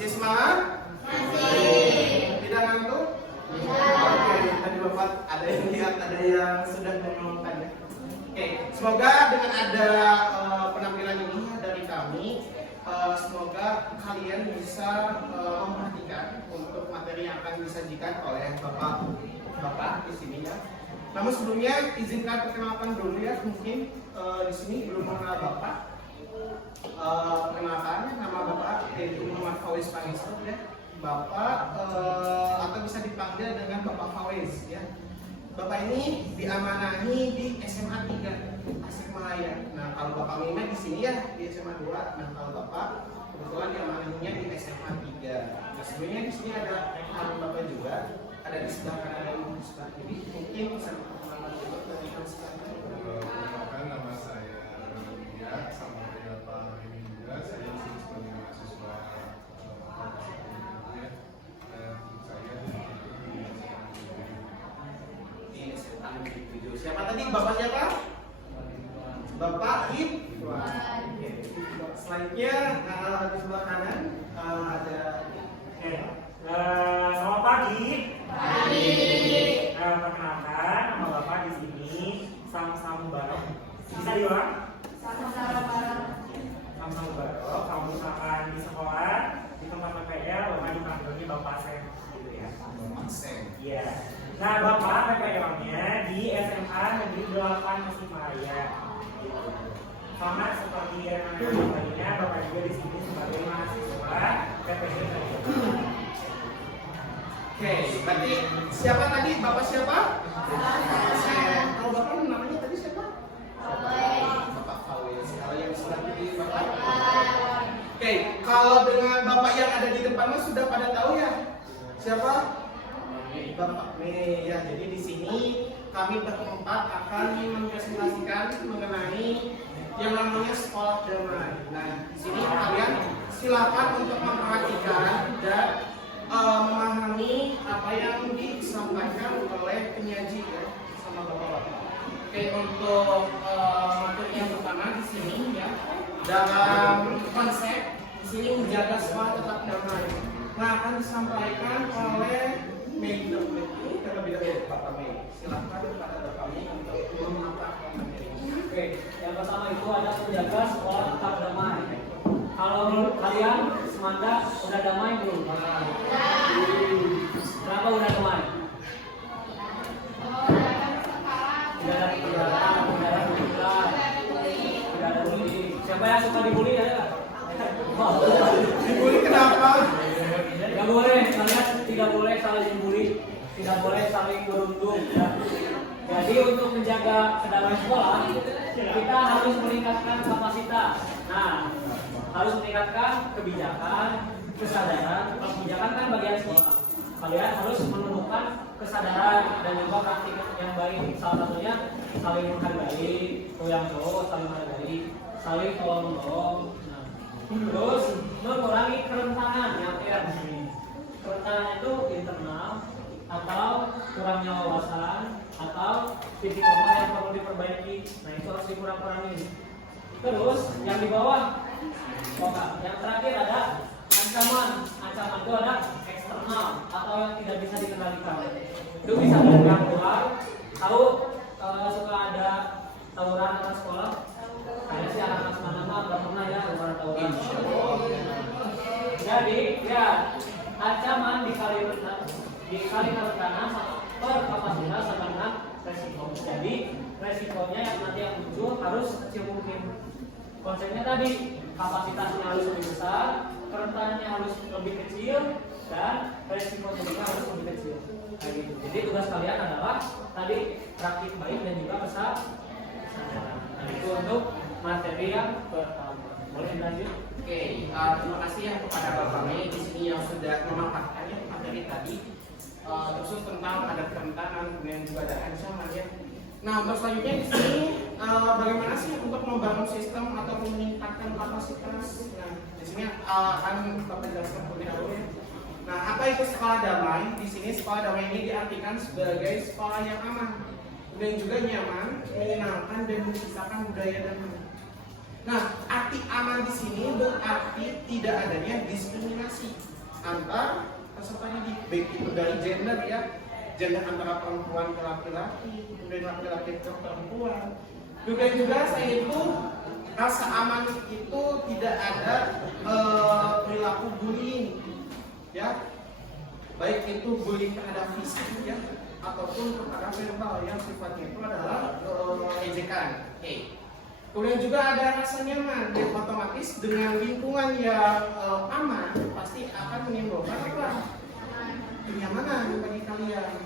Masih semangat? Masih. Tidak ngantuk? Oke, tadi Bapak ada yang lihat, ada yang sudah menonton ya. Oke, semoga dengan ada penampilan ini dari kami, semoga kalian bisa memperhatikan untuk materi yang akan disajikan oleh Bapak di sini ya. Namun sebelumnya izinkan perkenalkan dulu ya, mungkin di sini belum mengenal Bapak. Perkenalkan nama Bapak yaitu Muhammad Fawez Pangestu ya. Bapak atau bisa dipanggil dengan Bapak Fawez ya. Bapak ini diamanahi di SMA 3 Tasikmalaya. Nah, kalau Bapak Mime di sini ya di SMA 2. Nah, kalau Bapak kebetulan diamanahinya di SMA 3. Nah, sebenarnya di sini ada rekan Bapak juga, ada di sebelah kanan dan di sebelah kiri. Mungkin bisa diperkenalkan dulu dari yang sebelah kiri. Perkenalkan, nama saya Ria, sama dengan Pak ini juga. Saya di sini sebagai mahasiswa fakultas ekonomi ya. Dan saya Di SMA Negeri 7. Siapa tadi? Bapak siapa? Bapak Ridwan. Selanjutnya di sebelah kanan ada. Selamat pagi. Perkenalkan, nama Bapak di sini Sam Barok. Bisa diulang? Sam Barok. Kalau misalkan di sekolah, di tempat PPL, Bapak dipanggilnya Bapak Sem, gitu ya. Bapak Sem. Iya. Nah, Bapak PPL-nya di SMA Negeri 8 Tasikmalaya. Gitu. Sama seperti yang lainnya, Bapak juga di sini sebagai mahasiswa PPL. Oke, berarti siapa tadi? Bapak siapa? Sem. Kalau Bapak namanya tadi siapa? Bapak Fawez. Kalau yang sebelah kiri Bapak? Oke, kalau dengan Bapak yang ada di depan mas sudah pada tahu ya? Siapa? Bapak nih ya. Jadi di sini kami berempat akan mempresentasikan mengenai yang namanya sekolah damai. Nah, di sini kalian silakan untuk memperhatikan dan memahami apa yang disampaikan oleh penyaji ya, sama bapak-bapak. Oke, untuk materi yang pertama di sini ya, dalam konsep di sini menjaga sekolah tetap damai. Nah, akan disampaikan oleh Mei ini terlebih dahulu Bapak Mei. Silakan kepada Bapak Mei untuk memaparkan materi. Oke, yang pertama itu ada menjaga sekolah tetap damai. Kalau menurut kalian Semanda udah damai belum? Kenapa udah damai? Tidak ada kekerasan, tidak ada kebunyian, tidak ada bully. Siapa yang suka dibully ada? Dibully kenapa? Tidak boleh, kalian tidak boleh saling membuli, tidak boleh saling berundung. Ya. Jadi untuk menjaga kedamaian sekolah, kita harus meningkatkan kapasitas. Nah, harus meningkatkan kebijakan, kesadaran. Kalau kebijakan kan bagian sekolah. Kalian harus menumbuhkan kesadaran dan juga praktik yang baik. Salah satunya saling menghargai, yang cowok saling menghargai, saling tolong-tolong. Nah, terus mengurangi kerentanan yang ada di sini. Kerentanan itu internal atau kurangnya wawasan atau titik lemah yang perlu diperbaiki. Nah, itu harus dikurang-kurangi. Terus yang di bawah, yang terakhir ada ancaman. Ancaman itu ada eksternal atau yang tidak bisa dikendalikan. Itu bisa dari pihak luar. Tahu suka ada tawuran atas sekolah? Kayaknya sih anak-anak mana mah nggak pernah ya ada tawuran. Jadi ya ancaman dikali kanan per kapasitas sama dengan resiko. Jadi resikonya yang nanti yang muncul harus kecil mungkin. Konsepnya tadi kapasitasnya harus lebih besar, kerentanannya harus lebih kecil, dan resikonya juga harus lebih kecil. Kayak gitu. Jadi tugas kalian adalah tadi praktik baik dan juga besar. Nah, itu untuk materi yang pertama. Boleh lanjut? Oke, terima kasih ya kepada Bapak Mei di sini yang sudah memaparkan ya materi tadi, khusus tentang ada kerentanan, kemudian juga ada ancaman ya. Nah, untuk selanjutnya di sini bagaimana sih untuk membangun sistem atau meningkatkan kapasitas? Nah, di sini akan Bapak jelaskan terlebih dahulu ya. Nah, apa itu sekolah damai? Di sini sekolah damai ini diartikan sebagai sekolah yang aman dan juga nyaman, menyenangkan dan menciptakan budaya damai. Nah, arti aman di sini berarti tidak adanya diskriminasi antar peserta didik, baik itu dari gender ya, gender antara perempuan ke laki-laki, kemudian laki-laki ke perempuan. Juga saya itu rasa aman itu tidak ada perilaku bullying, ya, baik itu bullying terhadap fisik ya, ataupun terhadap verbal yang sifatnya itu adalah ejekan. Kemudian juga ada rasa nyaman, yang otomatis dengan lingkungan yang aman pasti akan menimbulkan apa? Kenyamanan bagi kalian.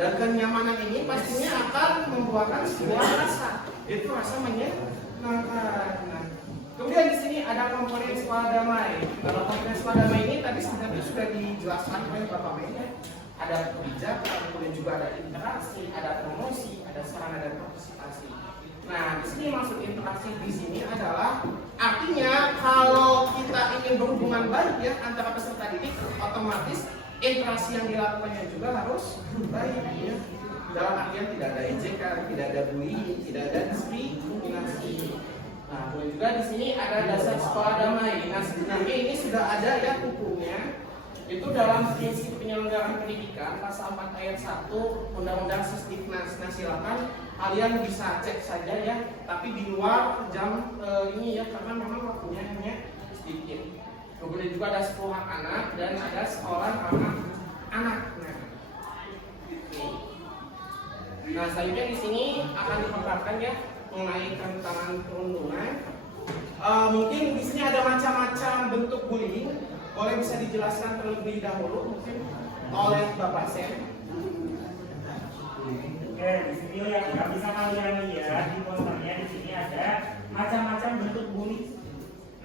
Dan kenyamanan ini pastinya akan membuahkan sebuah rasa, yaitu rasa menyenangkan. Nah, kemudian di sini ada komponen sekolah damai. Kalau komponen sekolah damai ini tadi sebenarnya sudah dijelaskan oleh Bapak Mega. Ada kebijakan, kemudian juga ada interaksi, ada promosi, ada sarana dan partisipasi. Nah, di sini maksud interaksi di sini adalah artinya kalau kita ingin berhubungan baik ya antara peserta didik, otomatis interaksi yang dilakukannya juga harus baik ya. Dalam artian tidak ada ejekan, tidak ada bullying, tidak ada diskriminasi. Nah, kemudian juga di sini ada dasar sekolah damai. Nah, sebenarnya ini sudah ada ya hukumnya. Itu dalam prinsip penyelenggaraan pendidikan pasal 4 ayat 1 Undang-Undang Sisdiknas. Nah, silakan kalian bisa cek saja ya, tapi di luar jam ini ya, karena memang waktunya hanya sedikit. Kemudian juga ada 10 hak anak dan ada seorang anak. Nah, selanjutnya di sini akan dipaparkan ya mengenai rentangan perundungan. Mungkin di sini ada macam-macam bentuk bullying. Boleh bisa dijelaskan terlebih dahulu mungkin oleh Bapak Sen. Oke, di sini yang bisa kalian lihat di posternya di sini ada macam-macam bentuk bullying.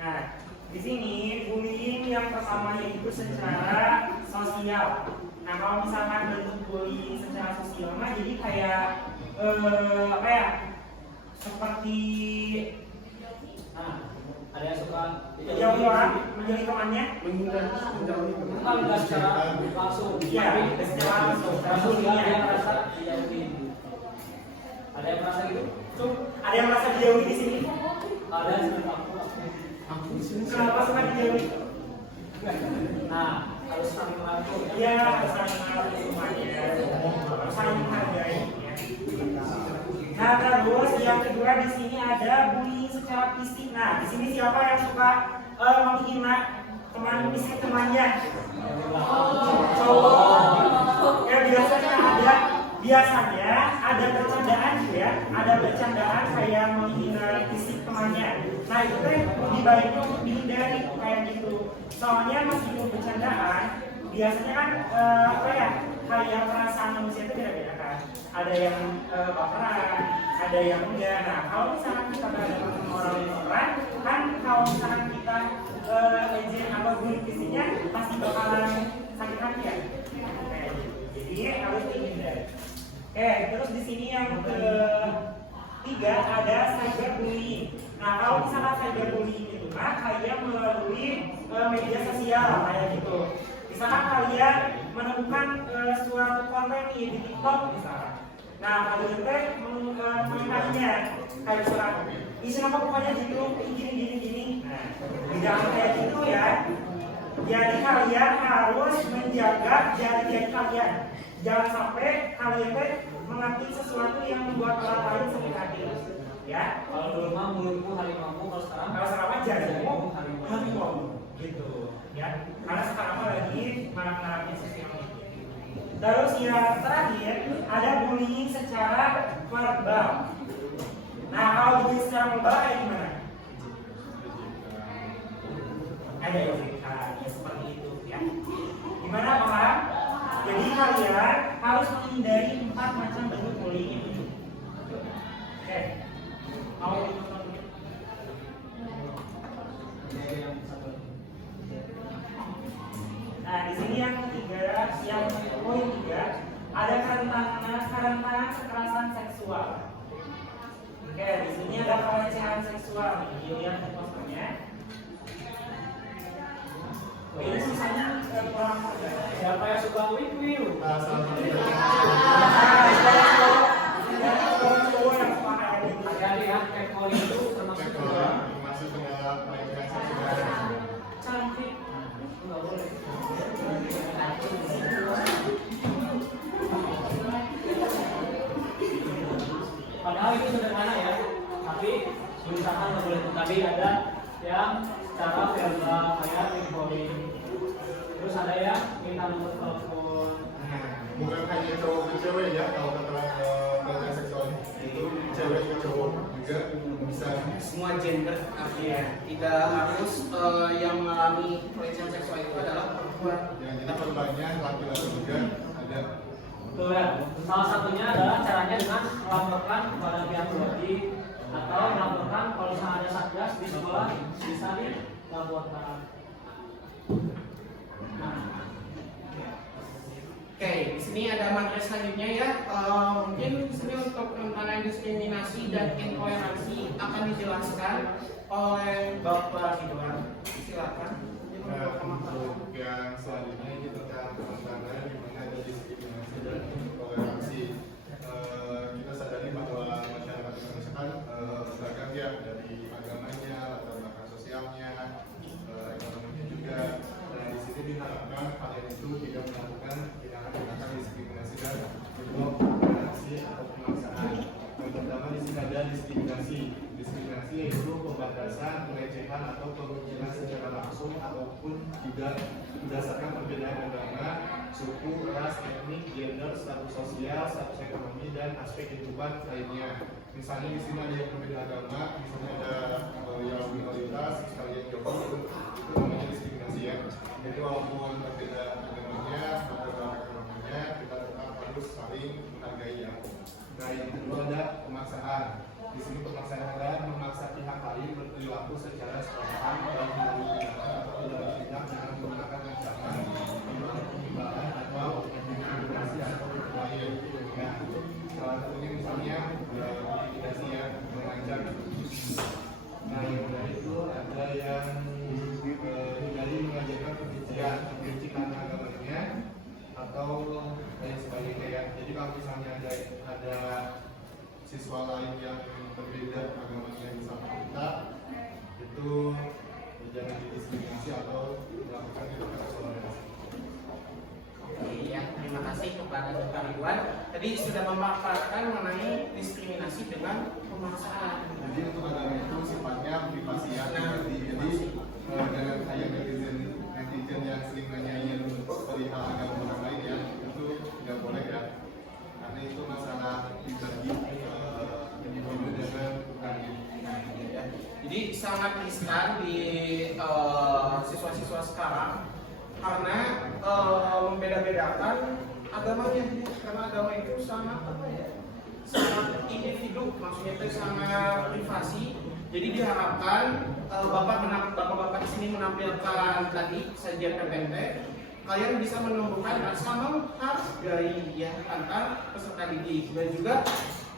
Nah, di sini bullying yang pertama yaitu secara sosial. Nah, kalau misalkan bentuk bullying secara sosial mah jadi kayak apa ya? Seperti ada yang suka menjauhi orang, menjauhi temannya, bukan nggak secara langsung, iya, secara langsung. dia merasa dijauhi. Ada yang merasa gitu? Tuh, ada yang merasa dijauhi di sini? Ada yang suka Aku di sini Kenapa suka dijauhi? Nah, harus saling merangkul. Iya, harus saling mengerti semuanya, harus saling menghargai. Ya. Nah, terus yang kedua di sini ada bullying secara fisik. Nah, di sini siapa yang suka menghina teman fisik temannya? Cowok. Ya, biasanya ada bercandaan juga ya, ada bercandaan kayak menghina fisik temannya. Nah, itu kan lebih baiknya untuk dihindari kayak gitu. Soalnya meskipun bercandaan, biasanya kan apa ya, kayak perasaan manusia itu beda-beda kan. Ada yang baperan, ada yang enggak. Nah, kalau misalkan kita berhadapan sama orang kan kalau misalkan kita ejek atau bullying fisiknya pasti bakalan sakit hati ya. Jadi harus dihindari. Terus di sini yang ketiga ada cyberbullying. Nah, kalau misalkan cyberbullying itu kayak melalui media sosial kayak gitu. Misalkan kalian menemukan suatu konten di TikTok misalkan. Nah, kalian mengingkatnya kayak misalkan isi nama pokoknya gitu, gini. Nah, jangan kayak gitu ya. Jadi kalian harus menjaga jari-jari kalian. Jangan sampai kalian mengerti sesuatu yang membuat orang lain sakit hati. Ya, Kalau dulu mah mulutku harimau, kalau sekarang jarimu harimau gitu. Ya, karena sekarang lagi marak-maraknya sosial media. Terus yang terakhir ada bullying secara verbal. Nah, kalau bullying secara verbal kayak gimana? Ada ya seperti itu ya. Gimana Pak? Jadi kalian harus menghindari 4 macam bentuk bullying itu. Oke. Mau Nah, di sini yang ketiga, yang poin 3 ada kerentanan kekerasan seksual. Oke, di sini ada pelecehan seksual. Dilihat di posternya. Ini sisanya kurang. siapa yang suka win-win? Hati-hati ya, catcalling itu termasuk pelecehan seksual. Cantik. Nggak boleh. Padahal itu sederhana ya, tapi misalkan nggak boleh tadi ada yang secara verbal kayak pinpoint, terus ada yang minta nomor telepon. Bukan hanya cowok ke cewek ya, kalau kata pelecehan seksual itu cewek ke cowok juga bisa. Semua gender artinya tidak harus yang mengalami pelecehan seksual itu adalah perempuan. Ya, jadi korbannya laki-laki juga ada. Betul ya. Salah satunya adalah caranya dengan melaporkan kepada pihak berwajib atau melaporkan kalau misalnya ada satgas di sekolah bisa dilaporkan. Nah, Oke, di sini ada materi selanjutnya ya. Mungkin di sini untuk penanganan diskriminasi dan intoleransi akan dijelaskan oleh Bapak Ridwan. Silakan. Nah, untuk yang selanjutnya ini tentang penanganan di mana ada diskriminasi dan intoleransi. Kita sadari bahwa masyarakat Indonesia kan beragam ya, dari agamanya, latar belakang sosialnya, ekonominya juga. Dan di sini diharapkan kalian itu tidak melakukan tindakan diskriminasi dan intoleransi atau pemaksaan. Yang pertama di sini ada diskriminasi. Diskriminasi yaitu pembatasan, pelecehan atau pemungkinan secara langsung ataupun tidak berdasarkan perbedaan agama, suku, ras, etnik, gender, status sosial, status ekonomi, dan aspek kehidupan lainnya. Misalnya di sini ada yang berbeda agama, misalnya ada yang minoritas, sekalian Jawa, itu namanya diskriminasi ya. Jadi walaupun berbeda agamanya, berbeda ekonominya, kita tetap harus saling menghargai ya. Nah, yang kedua ada pemaksaan. Di sini pemaksaan adalah memaksa pihak lain berperilaku secara spontan dan merugikan atau tidak bertindak dengan menggunakan ancaman, penghinaan atau intimidasi atau lain. Nah, salah satunya misalnya intimidasi ya, mengancam. Nah, yang dari itu ada yang dari mengajarkan kebencian, membenci karena agamanya atau lain sebagainya ya. Jadi kalau misalnya ada siswa lain yang berbeda agamanya sama kita, itu jangan didiskriminasi atau melakukan tindakan toleransi. Oke ya, terima kasih kepada Bapak Ridwan. Tadi sudah memaparkan mengenai diskriminasi dengan pemaksaan. Jadi untuk agama itu sifatnya privasi ya. Jadi dengan kayak netizen yang sering nanyain perihal agama orang lain ya, itu tidak boleh ya. Karena itu masalah pribadi individu dengan Tuhan. Jadi sangat riskan di siswa-siswa sekarang karena membeda-bedakan agamanya, karena agama itu sangat apa ya, sangat individu, maksudnya itu sangat privasi. Jadi diharapkan bapak-bapak di sini menampilkan tadi sajian PPT, kalian bisa menumbuhkan rasa menghargai ya antar peserta didik dan juga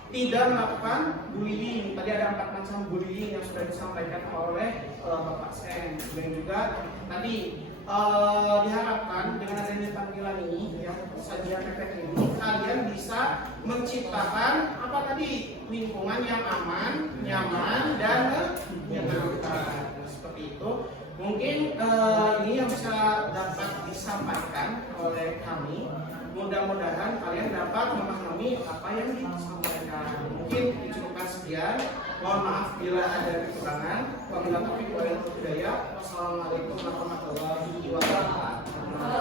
tidak melakukan bullying. Tadi ada 4 macam bullying yang sudah disampaikan oleh Bapak Sen, dan juga tadi diharapkan dengan adanya tampilan ini ya, sajian PPT ini kalian bisa menciptakan apa tadi, lingkungan yang aman, nyaman, dan menyenangkan. Seperti itu mungkin ini yang bisa dapat disampaikan oleh kami. Mudah-mudahan kalian dapat memahami apa yang disampaikan. Mungkin dicukupkan sekian. Mohon maaf bila ada kekurangan. Wabillahi taufiq wal hidayah. Wassalamualaikum warahmatullahi wabarakatuh.